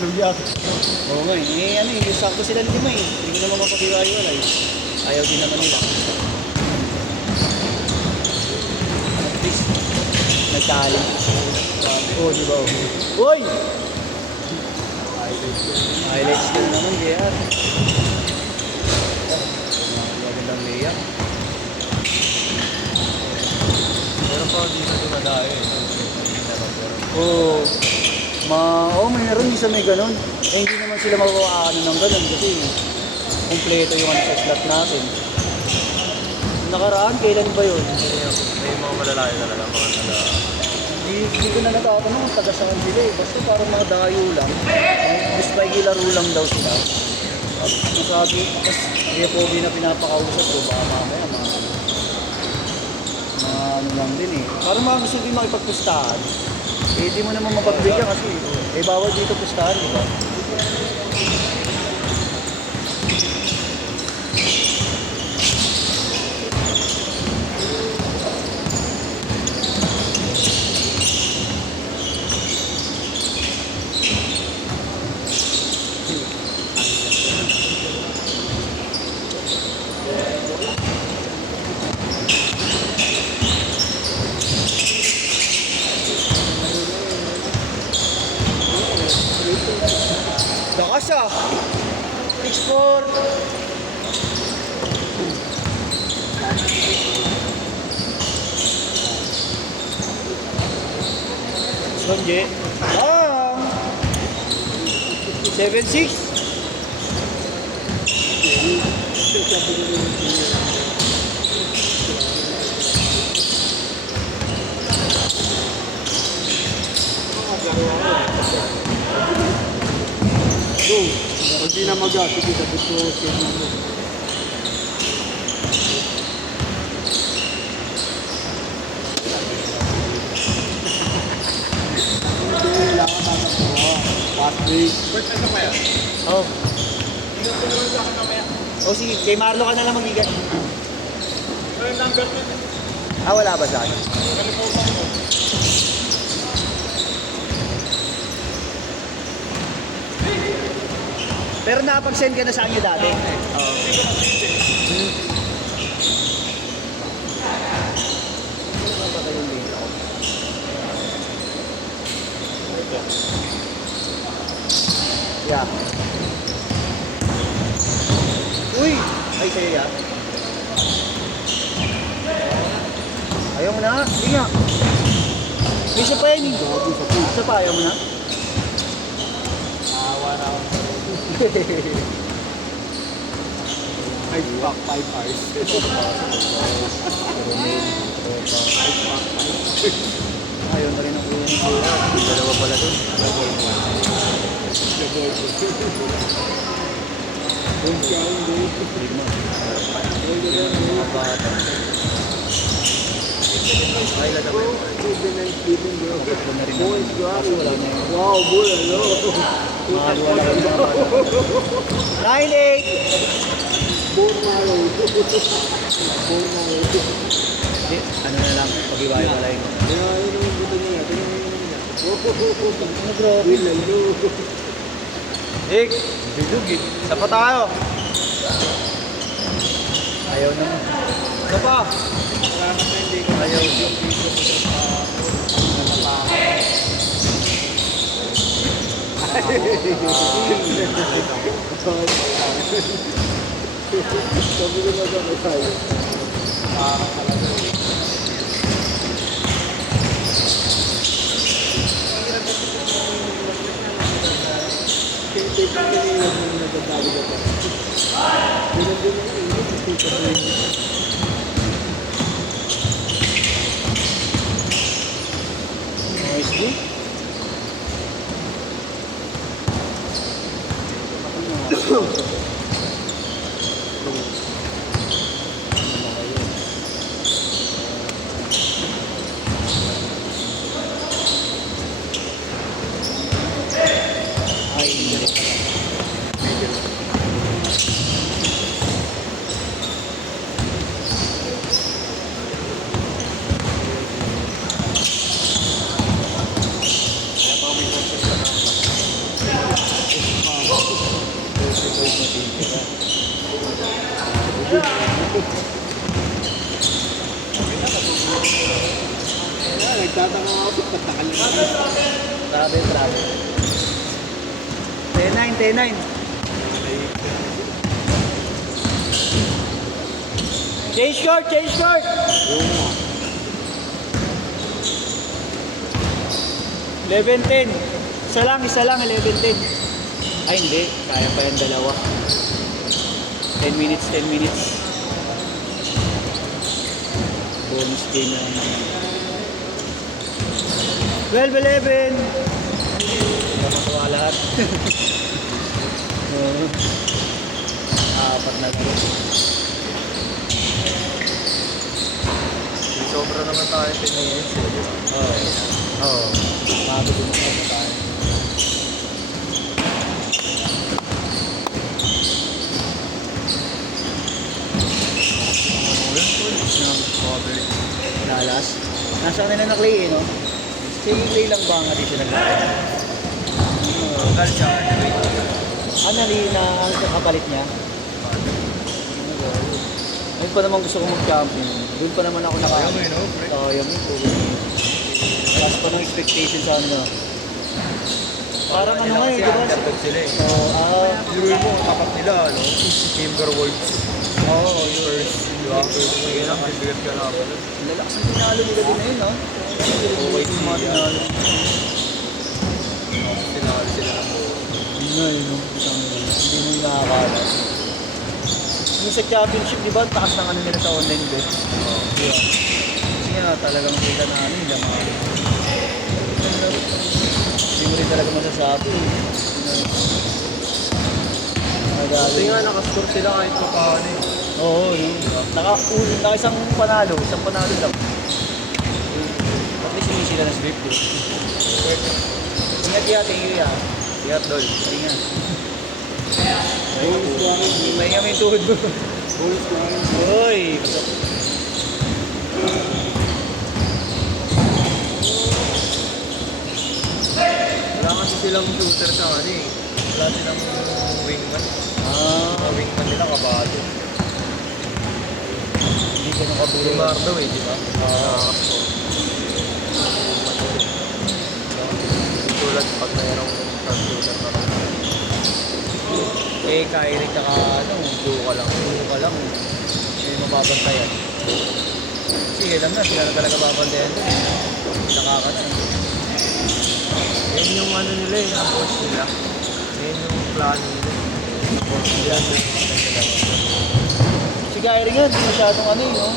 Luya. Oo nga eh. Ano eh, sakto sila lima eh. Hindi ko naman mapag-iwalay. Ayaw din naman nila. At least, nagtali. Oo, di ba? Uy! Highlights ko na naman, JR. Magandang layup. Pero pa di na dumadayo eh. Oo. Mayroon minsan may ganun. Eh, hindi naman sila mawawaan ng ganun kasi kumpleto yung ano sa slot natin. Nakaraan, kailan ba yun? May mga malalaki talaga, mga taga... Hindi ko na natatanong kung taga saan sila eh. Basta parang mga dayo lang. Just by laro lang daw sila. At masabi, tapos FOB na pinapakausap ko, baka mamaya mga ano lang din eh. Parang mga gusto din makipagpustahan. Eh, di mo naman mapagbigyan kasi bawal dito pustahan, di ba? Lakas ah! 6-4! Sonje. Lang! 7-6! Hindi na mag-asig ito. Gusto ko mo. Kailangan tatakbo. Fast break. First time ka kaya? Oh. Tinutulungan sa akin mamaya. Oh, sige. Kay Marlo ka na lang magigan. Ano yung number mo? Wala ba sa akin? Kalimutan ko. Pero nakapag-send ka na sa kanya dati? Oo. Yeah. Uy! Ay, sa'yo yan. Ayaw mo na? Hindi nga. May isa pa yan. Isa pa, ayaw mo na? Awa na ako. Ay, back 5 hours. Ayaw na rin ang kuya ni kuya. Dalawa pala dun. Mga bata. Ay, lada ba yun? Bakit ko na rin naman. Kaso wala na yun. Wow, boy, hello. Makagawa na kami mga bata. 9-8! Bormalo. Hindi, ano na lang, pag-iwalay mo. Kaya yun ang buto niya. Tingnan niya. Ano bro? Hello. Ik! Bidugin. Sapa tayo. Ayaw naman. Sapa! Ayaw siya. Sabi ko na sa tayo. Hindi ko nililag mo na nagdadali ka pa. Binagyan mo yung init, hindi ka pa rin. Nicely. Ay, hindi. point matitira. Nagtataka ako sa patakal na. Grabe. 10-9. Change court! 11-10. Isa lang, 11-10. Ay, hindi. Kaya pa yung dalawa. 10 minutes. Bonus game na naman. 12-11. Hindi matuwa lahat. Apat na lang. Sobra naman tayo 10 minutes eh. Oo. Sabi ko na tayo. Dallas. Nasa kanila na Clay no? Si Clay lang ba ang additional na? Tanggal siya. Ano na ang kapalit niya? Ayun pa naman gusto ko mag-champion. Doon pa naman ako Ayaw mo yun, no? Pre? Ayaw mo yun. Taas pa ng expectation sa ano. Parang ano nga Kasi di ba? underdog sila eh. Oo, Yung mo, tapat nila, no? Timberwolves. Oo, First, di ba? Kaya lang, bibigat ka na pala. lalakas ang tinalo nila din ngayon, no? Okay, yung mga tinalo. Sinakali sila ng buo. Hindi nga, no? Hindi mo nakakala. Yung sa championship, di ba, ang takas ng ano nila sa online bet? Oo. Yeah. Kasi nga, talagang kita na ano, yung mga... Hindi mo rin talaga masasabi. Kasi nga, nakascore sila kahit pa paano eh. Oo, yun. Naka isang panalo lang. At least hindi sila na-sweep eh. Ingat ya, thank you ya. Ingat, Dol. Ingat. Bonus ko akin. May kami tuhod mo. Bonus ko akin. Uy! Wala kasi silang shooter sa ano eh. Wala silang wingman. Mga wingman nila kabado. Hindi ko nakabuli. Yung Mardo eh, di ba? Tulad pag mayroong shooter na lang. Eh, Kyrie ka ano, Duka lang. Hindi mo babantayan. Sige, alam na, sila na talaga babantayan. Nakakata. Yan yung ano nila eh, ang coach nila. Yan yung plano nila. Si Kyrie nga, hindi masyadong ano eh, no?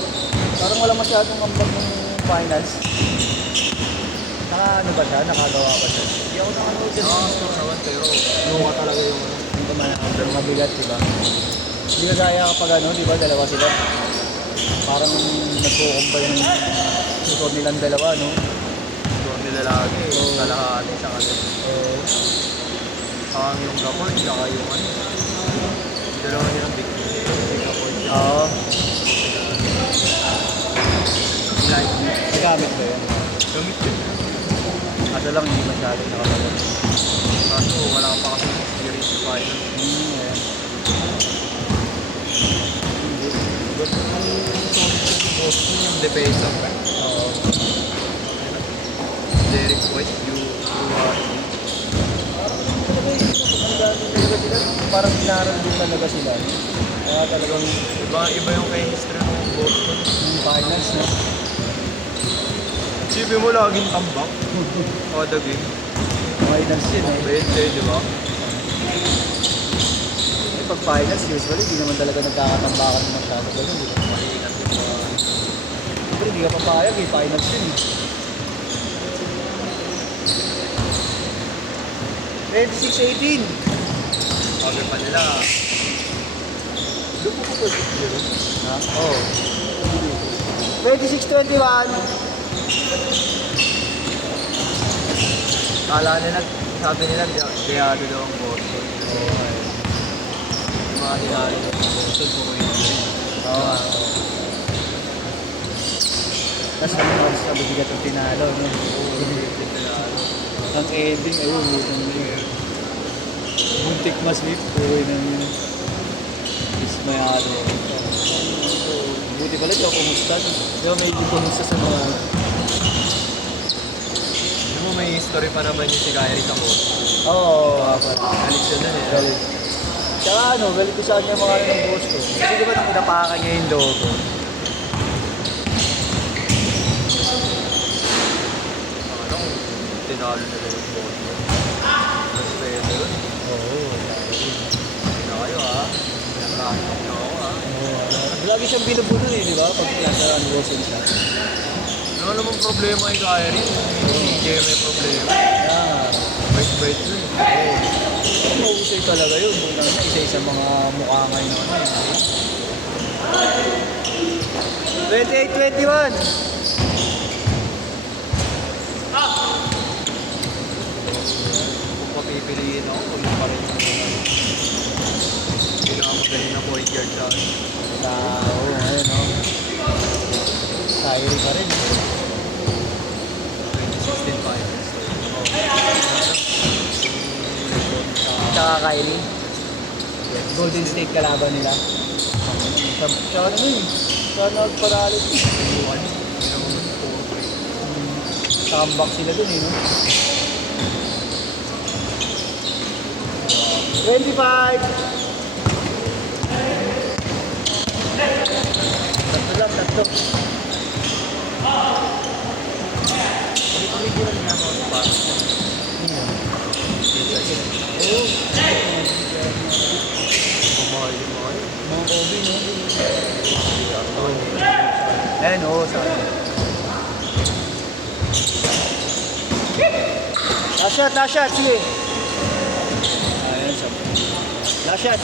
Parang wala masyadong ambag ng finals. Ano ba siya? Nakagawa ba siya? Hindi ako nakanood dyan. Nakakascore naman pero duka talaga yung ano. Hindi ko man mabigat, di ba? Hindi ka gaya kapag ano, di ba? Dalawa sila. Parang nagkukumpay ng score nilang dalawa, no? Score nila lagi eh. Oo. Kalahati sa kanila. Parang yung Gaport, tsaka yung ano. Dalawa nilang big Gaport. Oo. Like, Nagamit ko yun. gamit yun. Kaso lang, hindi masyadong nakapagod. Kaso wala pa kasi series final. Yeah. Boston yung depensa. Oo. Derek White, Parang pinaran din talaga sila. Kaya talagang Iba yung chemistry ng Boston. finals na. Sipin mo laging tambak. Kada game. Finals yun eh. 20, di ba? Eh, pag finals, usually, di naman talaga nagkakatambakan masyado. Ganun, di ba? Maingat yung mga... Siyempre, hindi ka papayag eh. Finals yun eh. 26-18. Sabi pa nila, Doon ko po dito. Ha? Oo. 26-21. kala nila, sabi nila, kayado daw ang Boston. Yung mga hinari ng Boston, puro yun. Oo. Tapos naman ako sa bibigat ang tinalo, no? Ang ending, ayun, utang na yun. Muntik mas sweep. Uwi na yun. Ismayado. Buti pala siya kumusta. Siya may kumusta sa mga... Alam mo, may history pa naman yung si Kyrie sa court. Oo. Galit siya dun eh. Galit. Tsaka ano, galit ko sa kanya mga ano ng boss ko. Kasi di ba nang inapakan niya yung logo? Ano kung tinalo nila yung Boston. Respeto yun. Oo. Hindi na kayo ha. Nakakit na ako ha. Lagi siyang binubuno eh, di ba? Pag nasa Wilson siya. Ano namang problema yung Kyrie? Hindi may problema. Yeah. Bait-bait yun. Mahusay talaga yun. Kung na isa-isa mga mukha ngayon na ano eh. 28-21! Kung papipiliin ako, wala pa rin yung pinakamagaling na point guard sa akin. Oo, ayun o. Kyrie pa rin. 2016 finals. Tsaka Kyrie. Golden State kalaban nila. Siya ano eh. Siya nagparalo. Comeback sila dun eh, no? 25! Tatlo lang, tatlo. Original niya ako sa parang. Oo. Mamahal yung mga yun. Mga Kobe, no? Ayan, oo, sabi. Last shot, sige. Ayan, sabi. Last shot.